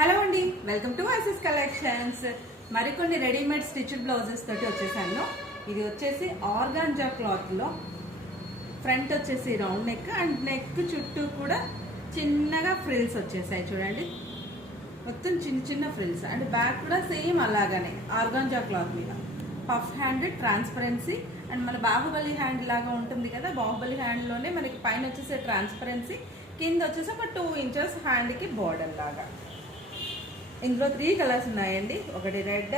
Hello అండి, welcome to ISIS collections. మరికొన్ని readymade stitched blouses తోటి వచ్చేసాను. ఇది వచ్చేసి ఆర్గాంజా క్లాత్లో ఫ్రంట్ వచ్చేసి రౌండ్ నెక్ అండ్ నెక్ చుట్టూ కూడా చిన్నగా ఫ్రిల్స్ వచ్చేసాయి. చూడండి, మొత్తం చిన్న చిన్న ఫ్రిల్స్ అండ్ బ్యాక్ కూడా సేమ్ అలాగానే ఆర్గాంజా క్లాత్ మీద పఫ్ హ్యాండ్, ట్రాన్స్పరెన్సీ అండ్ మన బాహుబలి హ్యాండ్ లాగా ఉంటుంది కదా, బాహుబలి హ్యాండ్లోనే మనకి పైన వచ్చేసి ట్రాన్స్పరెన్సీ, కింద వచ్చేసి ఒక 2 ఇంచెస్ హ్యాండ్కి బోర్డర్ లాగా. ఇందులో 3 కలర్స్ ఉన్నాయండి. ఒకటి రెడ్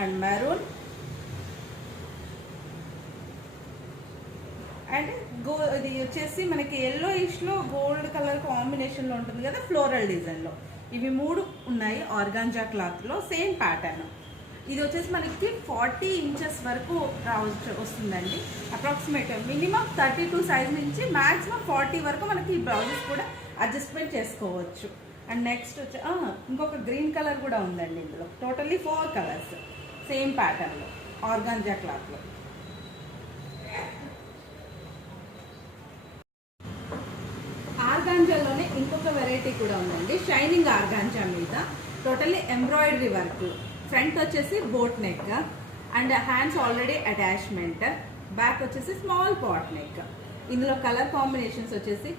అండ్ మెరూన్ అండ్ ఇది వచ్చేసి మనకి yellowish-లో గోల్డ్ కలర్ కాంబినేషన్లో ఉంటుంది కదా, ఫ్లోరల్ డిజైన్లో. ఇవి 3 ఉన్నాయి ఆర్గాంజా క్లాత్లో, సేమ్ ప్యాటర్న్. ఇది వచ్చేసి మనకి 40 ఇంచెస్ వరకు వస్తుందండి. అప్రాక్సిమేట్ మినిమం 32 సైజ్ నుంచి మ్యాక్సిమం 40 వరకు మనకి ఈ బ్లౌజెస్ కూడా అడ్జస్ట్మెంట్ చేసుకోవచ్చు. అండ్ నెక్స్ట్ వచ్చి ఇంకొక గ్రీన్ కలర్ కూడా ఉందండి. ఇందులో టోటల్లీ 4 కలర్స్ సేమ్ ప్యాటర్న్లో ఆర్గాంజా క్లాత్లో. ఆర్గాంజాలోనే ఇంకొక వెరైటీ కూడా ఉందండి, షైనింగ్ ఆర్గాంజా మీద టోటల్లీ ఎంబ్రాయిడరీ వర్క్. ఫ్రంట్ వచ్చేసి boat neck and hands already attachment, back వచ్చేసి స్మాల్ పాట్ నెక్. ఇందులో కలర్ కాంబినేషన్స్ వచ్చేసి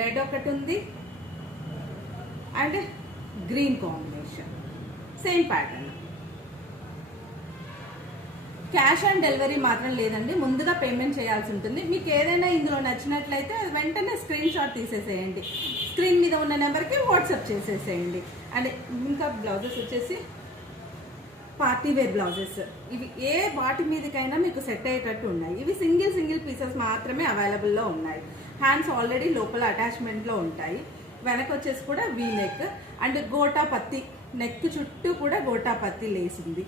రెడ్ ఒకటి ఉంది and green combination, same pattern. Cash on delivery మాత్రం లేదండి, ముందుగా పేమెంట్ చేయాల్సి ఉంటుంది. మీకు ఏదైనా ఇందులో నచ్చినట్లయితే వెంటనే స్క్రీన్ షాట్ తీసేసేయండి, స్క్రీన్ మీద ఉన్న నెంబర్కి వాట్సాప్ చేసేసేయండి. అండ్ ఇంకా బ్లౌజెస్ వచ్చేసి పార్టీ వేర్ బ్లౌజెస్. ఇవి ఏ వాటి మీదకైనా మీకు సెట్ అయ్యేటట్టు ఉన్నాయి. ఇవి సింగిల్ పీసెస్ మాత్రమే అవైలబుల్లో ఉన్నాయి. హ్యాండ్స్ ఆల్రెడీ లోపల అటాచ్మెంట్లో ఉంటాయి. వెనక వచ్చేసి కూడా వీ నెక్ అండ్ గోటా పత్తి, నెక్ చుట్టూ కూడా గోటా పత్తి లేసింది.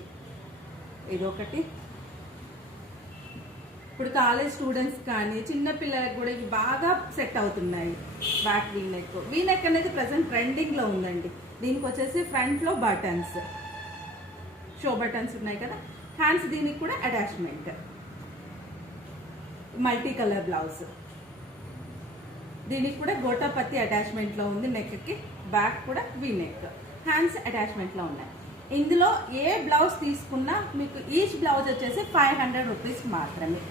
ఇదొకటి. ఇప్పుడు కాలేజ్ స్టూడెంట్స్ కానీ చిన్న పిల్లలకు కూడా ఇవి బాగా సెట్ అవుతున్నాయి. బ్యాక్ వీ నెక్ అనేది ప్రజెంట్ ట్రెండింగ్లో ఉందండి. దీనికి వచ్చేసి ఫ్రంట్లో బటన్స్, షో బటన్స్ ఉన్నాయి కదా, హ్యాండ్స్ దీనికి కూడా అటాచ్మెంట్. మల్టీ కలర్ బ్లౌజ్, దీనికి కూడా గోటా పత్తి అటాచ్మెంట్లో ఉంది. నెక్కి బ్యాక్ కూడా వీ నెక్, హ్యాండ్స్ అటాచ్మెంట్లో ఉన్నాయి. ఇందులో ఏ బ్లౌజ్ తీసుకున్నా మీకు ఈచ్ బ్లౌజ్ వచ్చేసి 500 రూపీస్ మాత్రమే.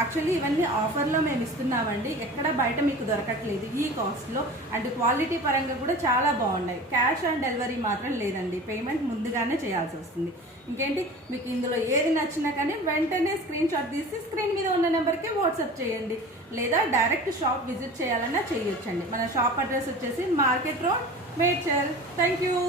యాక్చువల్లీ ఇవన్నీ ఆఫర్లో మేము ఇస్తున్నామండి, ఎక్కడ బయట మీకు దొరకట్లేదు ఈ కాస్ట్లో. అండ్ క్వాలిటీ పరంగా కూడా చాలా బాగున్నాయి. క్యాష్ ఆన్ డెలివరీ మాత్రం లేదండి, పేమెంట్ ముందుగానే చేయాల్సి వస్తుంది. ఇంకేంటి, మీకు ఇందులో ఏది నచ్చినా కానీ వెంటనే స్క్రీన్ షాట్ తీసి స్క్రీన్ మీద ఉన్న నెంబర్కి వాట్సాప్ చేయండి, లేదా డైరెక్ట్ షాప్ విజిట్ చేయాలన్నా చేయొచ్చండి. మన షాప్ అడ్రస్ వచ్చేసి market road, Medchal. Thank you.